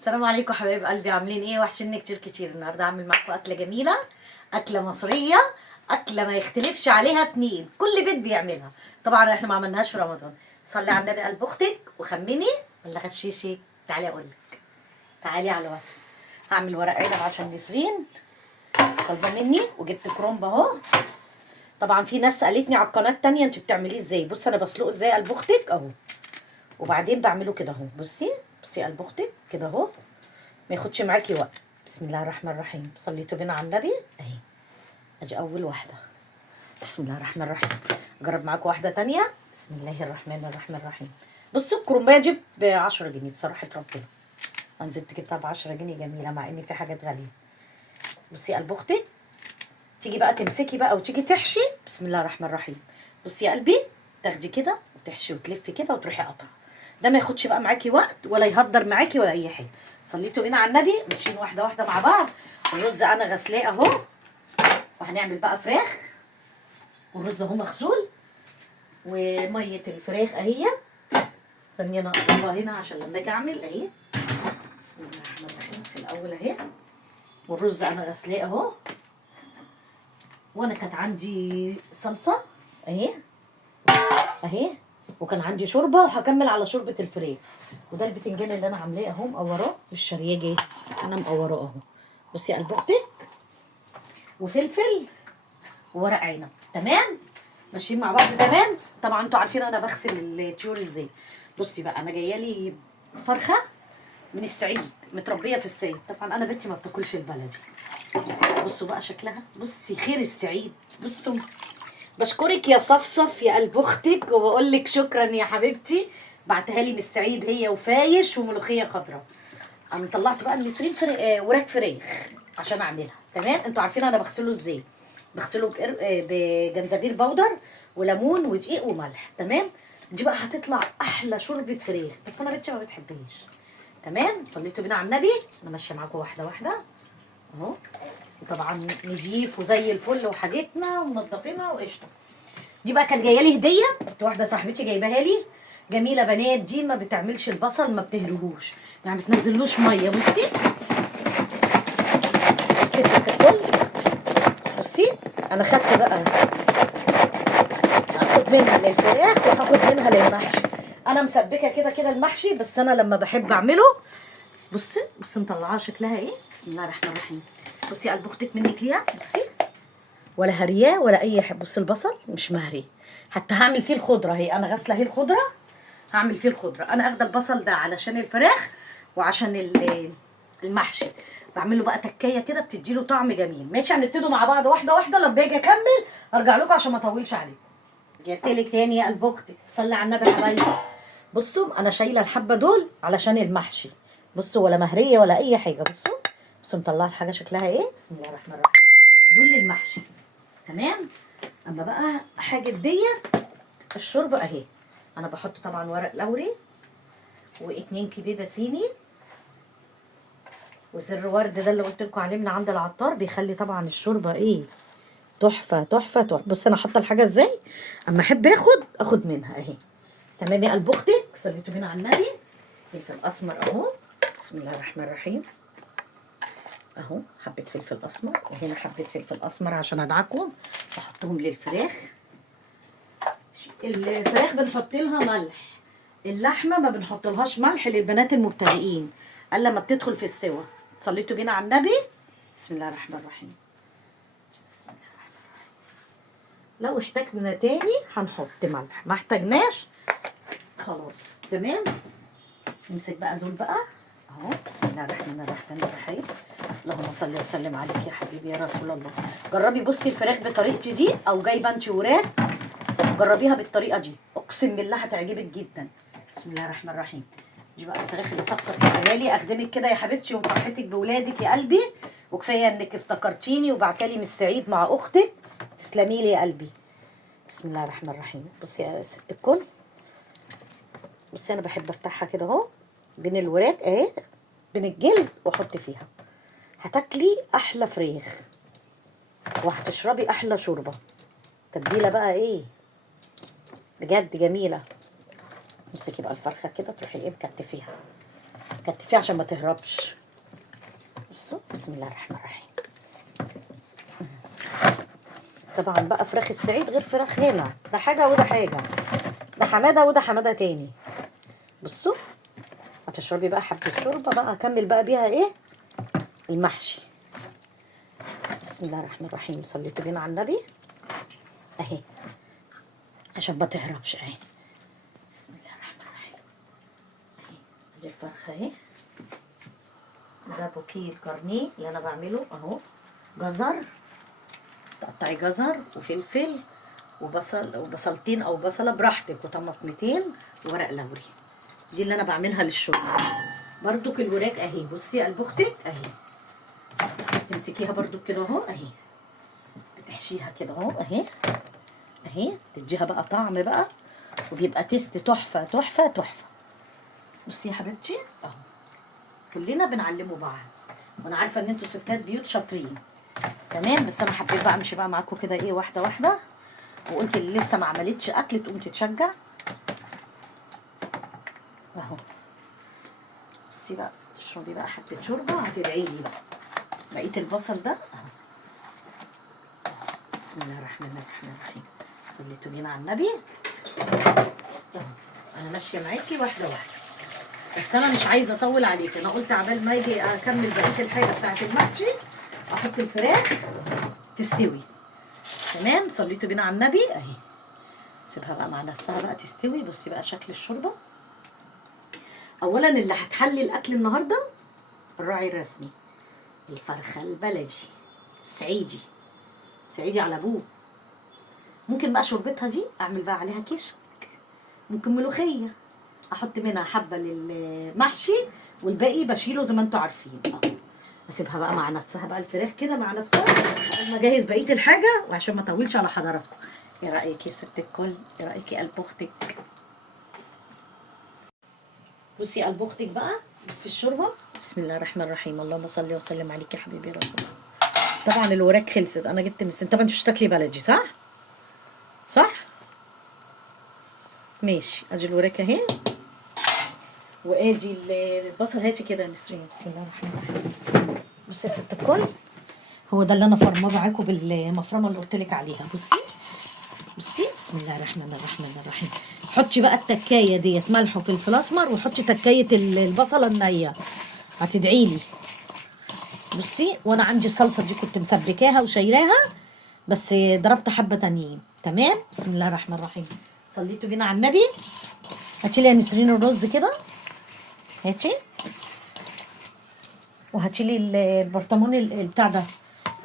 السلام عليكم حبايب قلبي، عاملين ايه؟ وحشني كتير كتير. النهارده هعمل معاكم اكله جميله، اكله مصريه، اكله ما يختلفش عليها اتنين، كل بيت بيعملها. طبعا احنا ما عملناهاش في رمضان. صلي على النبي قلب اختك وخمني ولا غشيشي. تعالي اقول لك، تعالي على وصفه. هعمل ورق عنب عشان نسرين طالبه مني، وجبت كرومب اهو. طبعا في ناس سالتني على القناه التانيه انت بتعمليه ازاي. بصي انا بسلقه ازاي قلب اختك اهو، وبعدين بعمله كده اهو. بصي بصي قلب اختك كده اهو، ما ياخدش معاكي وقت. بسم الله الرحمن الرحيم. صليتوا بينا على النبي اهي. ادي اول واحده. بسم الله الرحمن الرحيم. اجرب معاكم واحده تانية. بسم الله الرحمن الرحيم. بصوا الكرومبايه دي ب 10 جنيه بصراحه ربنا. انا نزلت جبتها ب 10 جنيه جميله، مع ان في حاجات غاليه. بصي يا قلب اختي، تيجي بقى تمسكي بقى وتيجي تحشي. بسم الله الرحمن الرحيم. بصي يا قلبي، تاخدي كده وتحشي وتلفي كده وتروحي قطعه. ده ما ياخدش بقى معاكي وقت ولا يهدر معاكي ولا اي حاجه. صليتوا بينا على النبي. ماشيين واحده واحده مع بعض. والرز انا غسلاه اهو، وهنعمل بقى فراخ. والرز اهو مغسول، وميه الفراخ اهي. ثانيه انا اقطعها هنا عشان لما اجي اعمل اهي. بسم الله الرحمن الرحيم. في الاول اهي، والرز انا غسلاه اهو. وانا كانت عندي صلصه اهي اهي، وكان عندي شوربه، وهكمل على شوربه الفراخ. وده البتنجان اللي انا عاملاه اهو، مقوراه، مش شارياه جاهز، انا مقوراه اهو. بصي يا قلب اختك، وفلفل وورق عنب. تمام، ماشيين مع بعض تمام. طبعا انتوا عارفين انا بغسل الطيور ازاي. بصي بقى، انا جايه لي فرخه من الصعيد، متربيه في الصعيد. طبعا انا بنتي ما بتاكلش البلدي. بصوا بقى شكلها، بصي خير الصعيد. بصوا، بشكرك يا صفصف يا قلب اختك، وبقول لك شكرا يا حبيبتي. بعتها لي من الصعيد هي وفايش وملوخيه خضراء. انا طلعت بقى المصرين وراك فراخ عشان اعملها. تمام، انتوا عارفين انا بغسله ازاي. بغسله بجنزبيل بودر وليمون ودقيق وملح. تمام، دي بقى هتطلع احلى شوربه فراخ، بس انا بنتي ما بتحبهاش. تمام، صليتوا بينا على النبي. انا ماشيه معاكم واحده واحده اهو. وطبعا نضيف وزي الفل وحاجتنا ومنضفينها وقشطه. دي بقى كانت جايه لي هديه، كنت واحده صاحبتي جايباها لي. جميله بنات، دي ما بتعملش البصل، ما بتهرهوش، يعني ما بتنزلوش ميه. بصي بصي ست الكل. بصي انا خدت بقى، هاخد منها للفراخ وهاخد منها للمحشي. انا مسبكه كده كده المحشي، بس انا لما بحب اعمله. بصي بصي مطلعاها شكلها ايه. بسم الله الرحمن الرحيم. بصي قلب اختك منك ليها. بصي ولا هرياه ولا اي حاجه. بصي البصل مش مهري، حتى هعمل فيه الخضره اهي. انا غاسله اهي الخضره، هعمل فيه الخضره. انا اخده البصل ده علشان الفراخ وعشان المحشي. بعمله بقى تكايه كده بتديله طعم جميل. ماشي، هنبتدوا مع بعض واحده واحده. لما اجي اكمل ارجع لكم عشان ما اطولش عليكم. جاتلك تاني يا قلب اختي. صلي على النبي يا حبايبي. بصوا انا شايله الحبه دول علشان المحشي. بصوا ولا مهريه ولا اي حاجه. بصوا بصوا مطلعه الحاجه شكلها ايه. بسم الله الرحمن الرحيم. دول للمحشي. تمام، اما بقى حاجه ديت الشوربه اهي. انا بحط طبعا ورق لوري، واتنين كبيبه صيني، وزر ورد ده اللي قلت لكم عليه من عند العطار، بيخلي طبعا الشوربه ايه، تحفه تحفه تحفه. بص انا حاطه الحاجه ازاي، اما احب اخد منها اهي. تمام يا قلب اختك. صليتوا بينا على النبي. فلفل اسمر اهو. بسم الله الرحمن الرحيم اهو. حبه فلفل اسمر، وهنا حبه فلفل اسمر عشان ادعكم. احطهم للفراخ. الفراخ بنحط لها ملح، اللحمه ما بنحط لهاش ملح للبنات المبتدئين الا لما بتدخل في السوا. صليتوا بينا على النبي. بسم الله الرحمن الرحيم. بسم الله الرحمن الرحيم. لو احتاجنا تاني هنحط ملح، ما احتاجناش خلاص. تمام، نمسك بقى دول بقى اهو. بسم الله الرحمن الرحيم. اللهم صل وسلم عليك يا حبيبي يا رسول الله. جربي بصي الفراخ بطريقتي دي، او جايبه انت وراك جربيها بالطريقه دي، اقسم بالله هتعجبك جدا. بسم الله الرحمن الرحيم. دي بقى الفراخ اللي صفصف جايه لي. اخدمك كده يا حبيبتي ومفرحتك بولادك يا قلبي، وكفايه انك افتكرتيني وبعتلي من الصعيد مع اختك. تسلمي لي يا قلبي. بسم الله الرحمن الرحيم. بصي يا ست الكل، بصي انا بحب افتحها كده اهو بين الوراك اهي، بين الجلد، واحط فيها. هتاكلي احلى فراخ وهتشربي احلى شوربه. تتبيله بقى ايه بجد جميله. امسكي بقى الفرخه كده، تروحي ايه مكتفيها كتفيه عشان ما تهربش. بصوا بسم الله الرحمن الرحيم. طبعا بقى فراخ الصعيد غير فراخ هنا، ده حاجه وده حاجه، ده حماده وده حماده تاني. بصوا هتشربي بقى حبه شوربه بقى، اكمل بقى بيها ايه المحشي. بسم الله الرحمن الرحيم. صليتوا بينا على النبي اهي عشان ما تهربش اهي. بسم الله الرحمن الرحيم. اهي ادي الفرخه اهي. ده بوكيه الكارنيه اللي انا بعمله اهو. جزر، تقطعي جزر وفلفل وبصل وبصلتين او بصله براحتك وطماطمتين وورق لوري. دي اللي انا بعملها للشرب. بردك الوراك اهي. بصي قلب اختك اهي. بصي بتمسكيها بردك كده اهو اهي، بتحشيها كده اهو اهي اهي، تديها بقى طعم بقى وبيبقى تيست تحفه تحفه تحفه. بصي يا حبيبتي اهو، كلنا بنعلمه بعض، وانا عارفه ان انتوا ستات بيوت شاطرين تمام. بس انا حبيت بقى امشي بقى معاكم كده ايه واحده واحده، وقلت اللي لسه ما عملتش اكل تقوم تتشجع اهو. بصي بقى تشربي بقى حبه شوربه هتدعي لي بقى. بقيه البصل ده اهو. بسم الله الرحمن الرحيم. صليتوا بينا على النبي اهو. انا ماشيه معاكي واحده واحده، بس انا مش عايزه اطول عليك. انا قلت عبال ما اجي اكمل بقيه الحاجه بتاعت المحشي احط الفراخ تستوي تمام. صليتوا بينا على النبي اهي. سيبها بقى مع نفسها بقى تستوي. بصي بقى شكل الشوربه. اولا اللي هتحلي الاكل النهارده الراعي الرسمي، الفرخه البلدي الصعيدي، صعيدي على ابوه. ممكن بقى شوربتها دي اعمل بقى عليها كشك، ممكن ملوخيه احط منها حبه للمحشي والباقي بشيله زي ما انتوا عارفين. اسيبها بقى مع نفسها بقى الفراخ كده مع نفسها لغايه ما اجهز بقيه الحاجه، وعشان ما اطولش على حضراتكم. ايه رايك يا ست الكل؟ ايه رايك يا قلب اختك؟ بصي قلب اختك بقى. بصي الشوربه. بسم الله الرحمن الرحيم. اللهم صل وسلم عليك يا حبيبي يا رسول الله. طبعا الوراك خلصت، انا جبت من طبعا انت مش هتاكلي بلدي صح؟ صح؟ ماشي. ادي الوراك اهي، وادي البصل. هاتي كده يا نسرين. بسم الله الرحمن الرحيم. بصي يا ست الكل، هو ده اللي انا فرماه معاكم بالمفرمه اللي قلت لك عليها. بصي بصي بسم الله الرحمن الرحيم. حطي بقى التكايه ديت ملح وفلفل اسمر، وحطي تكايه البصله النيه هتدعي لي. بصي وانا عندي الصلصه دي كنت مسبكاها وشايلاها، بس ضربت حبه تانيين تمام. بسم الله الرحمن الرحيم. صليتوا بينا على النبي. هاتي لي يا نسرين الرز كده، هاتي، وهاتي لي البرطمان بتاع ده،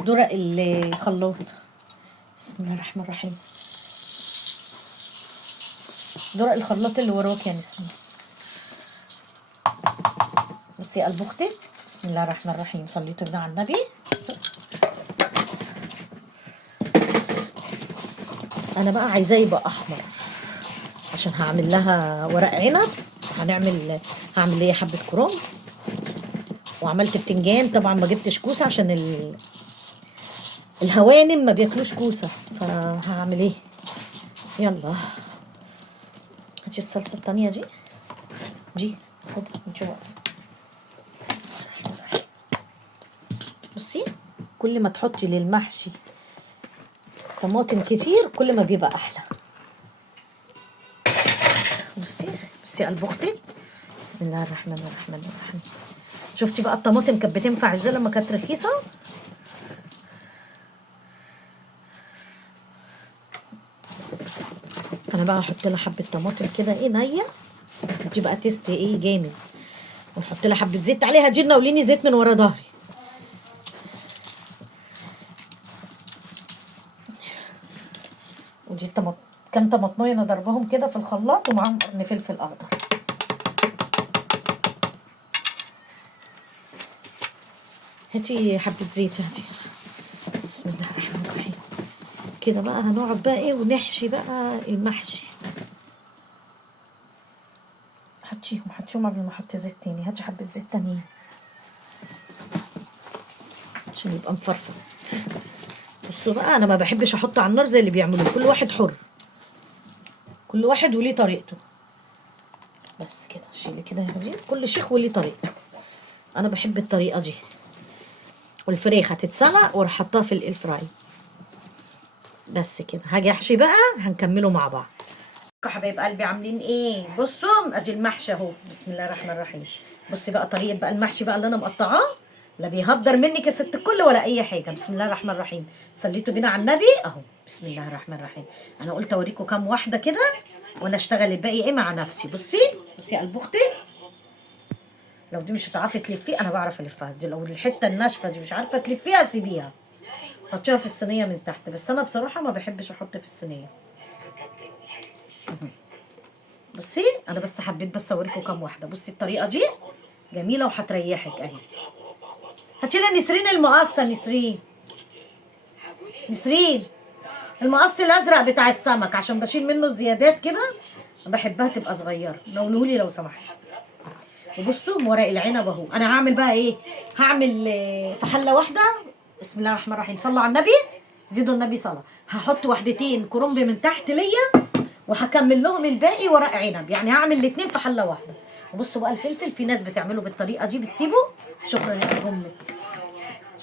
درق الخلاط. بسم الله الرحمن الرحيم. درق الخلاط اللي وراك يا نسرين. بصي يا قلب اختك. بسم الله الرحمن الرحيم. صليتوا بينا على النبي. انا بقى عايزاه يبقى احمر عشان هعمل لها ورق عنب. هعمل ليا حبه كرنب، وعملت بتنجان. طبعا ما جبتش كوسه عشان الهوانم ما بياكلوش كوسه، فهعمل ايه. يلا هاتي الصلصه التانيه دي خدها انت واقفه. بصي كل ما تحطي للمحشي طماطم كتير كل ما بيبقى احلى. بصي قلب اختك. بسم الله الرحمن الرحيم. شفتي بقى الطماطم كانت بتنفع ازاي لما كانت رخيصه. انا بقى هحط لها حبه طماطم كده ايه نيه، دي بقى تيست ايه جامد. ونحط لها حبه زيت عليها. دي ناوليني زيت من ورا ظهري. ودي كام طماطميه انا ضربهم كده في الخلاط ومعاهم قرن فلفل اخضر. هاتي حبه زيت هاتي. بسم الله الرحمن الرحيم. كده بقى هنقعد بقى ايه ونحشي بقى المحشي. حطيهم قبل ما احط زيت تاني. هاتي حبه زيت تانيين عشان يبقى مفرفط. بصوا بقى انا ما بحبش احط على النار زي اللي بيعملوه، كل واحد حر، كل واحد وليه طريقته. بس كده شيلي كده يا هدي، كل شيخ وليه طريقته. انا بحب الطريقه دي. والفريخ هتتسلق واروح حطها في الاير فراي. بس كده هاجي احشي بقى، هنكمله مع بعض. حبايب قلبي عاملين ايه؟ بصوا ادي المحشي اهو، بسم الله الرحمن الرحيم. بصي بقى طريقه بقى المحشي بقى اللي انا مقطعاه، لا بيهدر منك يا ست الكل ولا اي حاجه. بسم الله الرحمن الرحيم. صليتوا بينا على النبي اهو. بسم الله الرحمن الرحيم. انا قلت اوريكم كام واحده كده وانا اشتغل الباقي ايه مع نفسي. بصي بصي يا قلب اختي، لو دي مش هتعرفي تلفيه انا بعرف الفها. دي لو الحته الناشفه دي مش عارفه تلفيها سيبيها، حطيها في الصينيه من تحت. بس انا بصراحه ما بحبش احط في الصينيه. بصي انا بس حبيت بس اوريكم كام واحده. بصي الطريقه دي جميله وهتريحك اهي. هاتي لي نسرين المقص. نسرين نسرين المقص الازرق بتاع السمك عشان بشيل منه الزيادات كده، بحبها تبقى صغيره. نولهولي لو سمحتي. وبصوا ورق العنب اهو. انا هعمل بقى ايه؟ هعمل في حله واحده. بسم الله الرحمن الرحيم. صلوا على النبي، زيدوا النبي صلاه. هحط واحدتين كرنب من تحت ليا وهكمل لهم الباقي ورق عنب، يعني هعمل الاثنين في حله واحده. وبصوا بقى الفلفل، في ناس بتعمله بالطريقه دي بتسيبه. شكرا يا امك،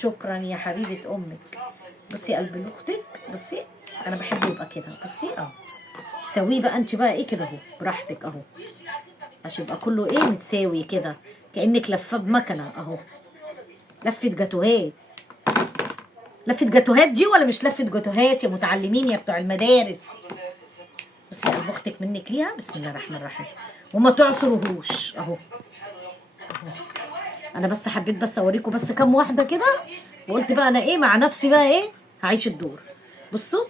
شكرا يا حبيبه امك. بصي قلب اختك، بصي انا بحبه يبقى كده. بصي اهو، سويه بقى انت بقى ايه كده اهو براحتك اهو، عشان يبقى كله ايه متساوي كده، كانك لفه بمكنه اهو. لفه جاتوهات. لفه جاتوهات دي ولا مش لفه جاتوهات يا متعلمين يا بتوع المدارس؟ بصي قلب اختك منك ليها. بسم الله الرحمن الرحيم. وما تعصروهوش اهو. انا بس حبيت بس اوريكم بس كام واحده كده، وقلت بقى انا ايه مع نفسي بقى ايه هعيش الدور. بصوا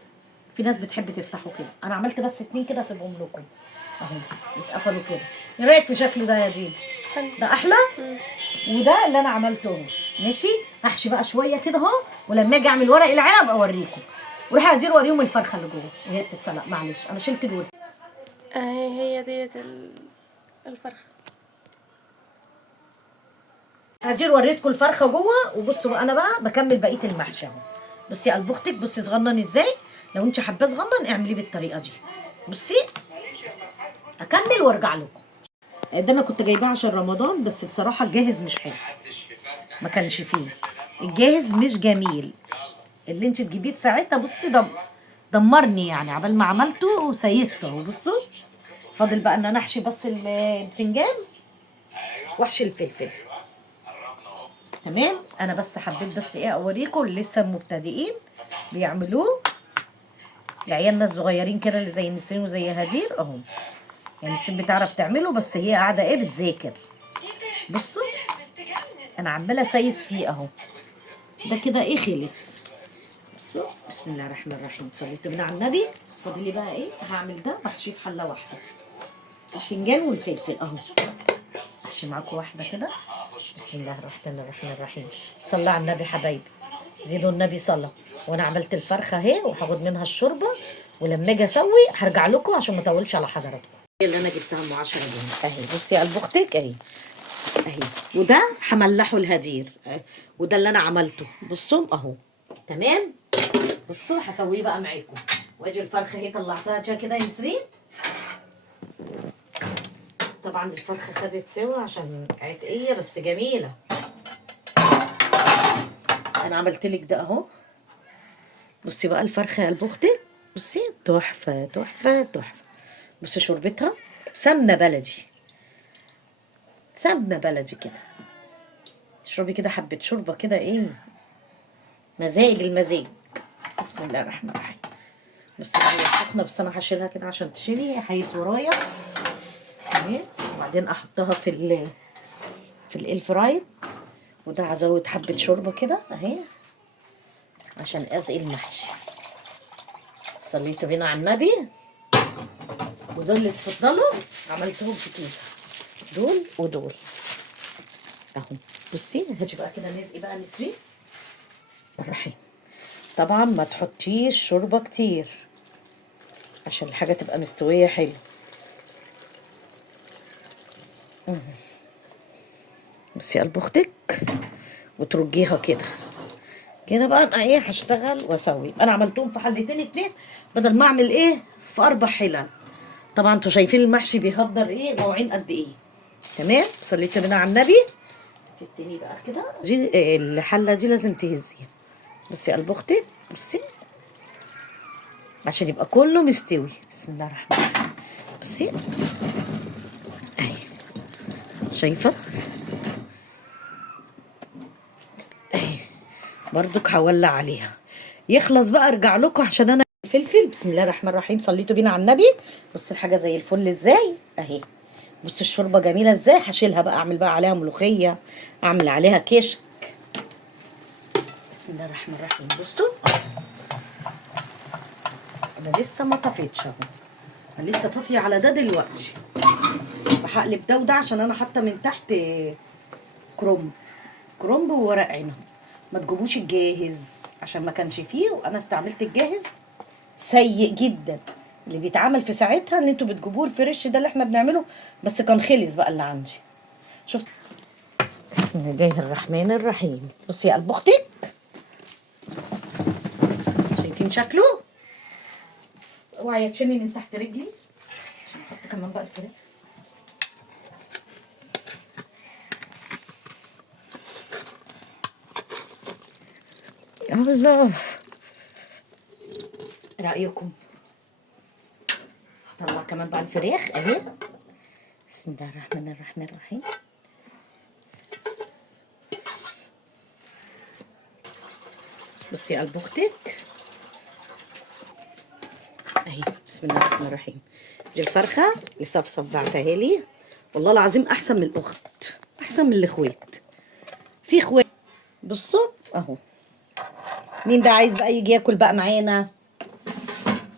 في ناس بتحب تفتحوا كده، انا عملت بس اتنين كده اسيبهم لكم اهو يتقفلوا كده. ايه رايك في شكله ده يا دين؟ ده احلى. وده اللي انا عملته اهو. ماشي، هحشي بقى شويه كده اهو، ولما اجي اعمل ورق العنب اوريكم. وراح ادير اوريهم الفرخه اللي جوه وهي بتتسلق. معلش انا شلت الورق. هي ديت الفرخة. هدير وريتكم الفرخه جوه. وبصوا بقى انا بقى بكمل بقيه المحشي اهو. بصي قلب اختك، بصي صغنن ازاي. لو انت حابه صغنن اعمليه بالطريقه دي. بصي اكمل وارجع لكم. ده انا كنت جايباه عشان رمضان، بس بصراحه الجاهز مش حلو، ما كانش فيه. الجاهز مش جميل، اللي انت تجيبيه في ساعتها بصي دمرني يعني عبال ما عملته وسيسته. بصوا فاضل بقى ان انا احشي بس البتنجان واحشي الفلفل. تمام. انا بس حبيت بس ايه اوريكم اللي لسه مبتدئين بيعملوه. لعيالنا الصغيرين كده اللي زي نسرين وزي هدير اهو. يعني نسرين بتعرف تعمله بس هي قاعده ايه بتذاكر. بصوا انا عماله اسيس فيه اهو. ده كده ايه خلص. بصوا بسم الله الرحمن الرحيم. صليت بنا على النبي. فاضل لي بقى ايه هعمل ده بحشيه في حله واحده. البتنجان والفلفل اهو. احشي معاكم واحده كده. بسم الله الرحمن الرحيم. صلى على النبي حبايبي، زيدوا النبي صلى. وانا عملت الفرخه اهي وهاخد منها الشوربه، ولما اجي اسوي هرجع لكم عشان ما اطولش على حضراتكم. اللي انا جبتها ام 10 جنيه اهي. بصي يا قلب اختك اهي اهي. وده هملحه الهدير وده اللي انا عملته. بصوا اهو تمام. بصوا هسويه بقى معاكم. واجي الفرخه اهي طلعتها كده يا نسرين. طبعا الفرخه خدت سوا عشان عتقيه بس جميله. انا عملت لك ده اهو. بصي بقى الفرخه يا قلب اختك. بصي تحفه تحفه تحفه. بصي شوربتها سمنه بلدي، سمنه بلدي كده. اشربي كده حبه شوربه كده ايه مزاج المزاج. بسم الله الرحمن الرحيم. بصي هي سخنه بس انا هشيلها كده عشان تشيلي حيث ورايا. تمام. وبعدين احطها في الاير فرايد. وده هزود حبه شوربه كده اهي عشان اسقي المحشي. صليتوا بينا على النبي. ودول اللي اتفضلوا عملتهم في كيسه، دول ودول اهو. بصي هاتي بقى كده نسقي بقى نسرين الرحيم. طبعا ما تحطيش شوربه كتير عشان الحاجه تبقى مستويه حلو. بصي قلب اختك وترجيها كده كده بقى. انا ايه هشتغل واسوي. انا عملتهم في حلتين اتنين بدل ما اعمل ايه في 4 حلل. طبعا انتوا شايفين المحشي بيهدر ايه مواعين قد ايه. تمام. صليت بنا على النبي. التاني بقى كده دي الحله دي لازم تهزيها. بصي يا قلب اختك، بصي عشان يبقى كله مستوي. بسم الله الرحمن الرحيم. بصي اهي، شايفه اهي، برضك هولع عليها يخلص بقى ارجع لكم عشان انا الفلفل. بسم الله الرحمن الرحيم، صليتوا بينا على النبي. بص الحاجه زي الفل ازاي اهي. بص الشوربه جميله ازاي. هشيلها بقى، اعمل بقى عليها ملوخيه، اعمل عليها كشك. بسم الله الرحمن الرحيم. بصوا انا لسه ما طفيتش اهو، انا لسه طافيه على ده دلوقتي. هقلب ده وده عشان انا حاطه من تحت كرنب وورق عنب. ما تجيبوش الجاهز عشان ما كانش فيه، وانا استعملت الجاهز سيء جدا. اللي بيتعمل في ساعتها اللي انتوا بتجيبوه الفريش ده اللي احنا بنعمله، بس كان خلص بقى اللي عندي. شفت؟ بسم الله الرحمن الرحيم. بصي يا قلب اختك، شايفين شكله؟ اوعي تشمي من تحت رجلي عشان احط كمان بقى الفراخ. الله، رأيكم؟ هطلع كمان بقى الفراخ اهي. بسم الله الرحمن الرحيم. بصي يا قلب اختك اهي. بسم الله الرحمن الرحيم. دي الفرخه اللي صفصف بعتها لي، والله العظيم احسن من الاخت، احسن من الاخوات. في اخوات بصوا اهو. مين بقى عايز بقى يجي ياكل بقى معانا؟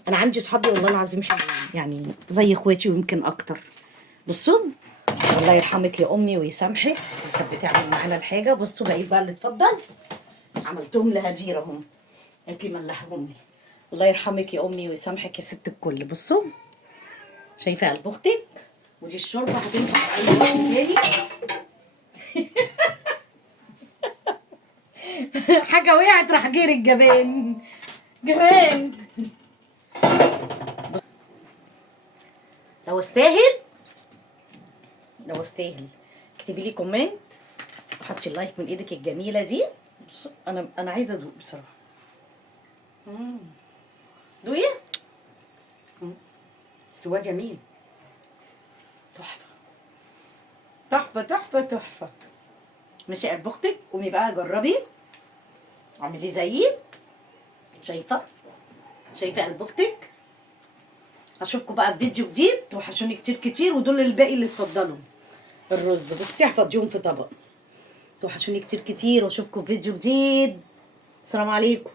انا عندي صحابي والله العظيم حلوين، يعني زي اخواتي ويمكن اكتر. بصوا الله يرحمك يا امي ويسامحك، كانت بتعمل معانا الحاجه. بصوا بقيت بقى اللي اتفضل عملتهم لهدير اهم، قالت لي ملحهم لي. الله يرحمك يا امي ويسامحك يا ست الكل. بصوا شايفه قلب اختك، ودي الشوربه هتنفع في اي وقت تاني. حاجه وقعت راح جير الجبان جبان. لو استاهل، لو استاهل اكتبي لي كومنت وحطي اللايك من ايدك الجميله دي. بصوا انا عايزه ادوق بصراحه. دوقي. سوا جميل، تحفه تحفه تحفه تحفه. ماشي يا قلب اختك، قومي بقى جربي اعملي زيي. شايفه شايفه قلب اختك. اشوفكم بقى في فيديو جديد، وحشوني كتير كتير، ودول الباقي اللي اتفضلوا. الرز بصي هفضيهم في طبق. توحشوني كتير كتير، واشوفكم في فيديو جديد. السلام عليكم.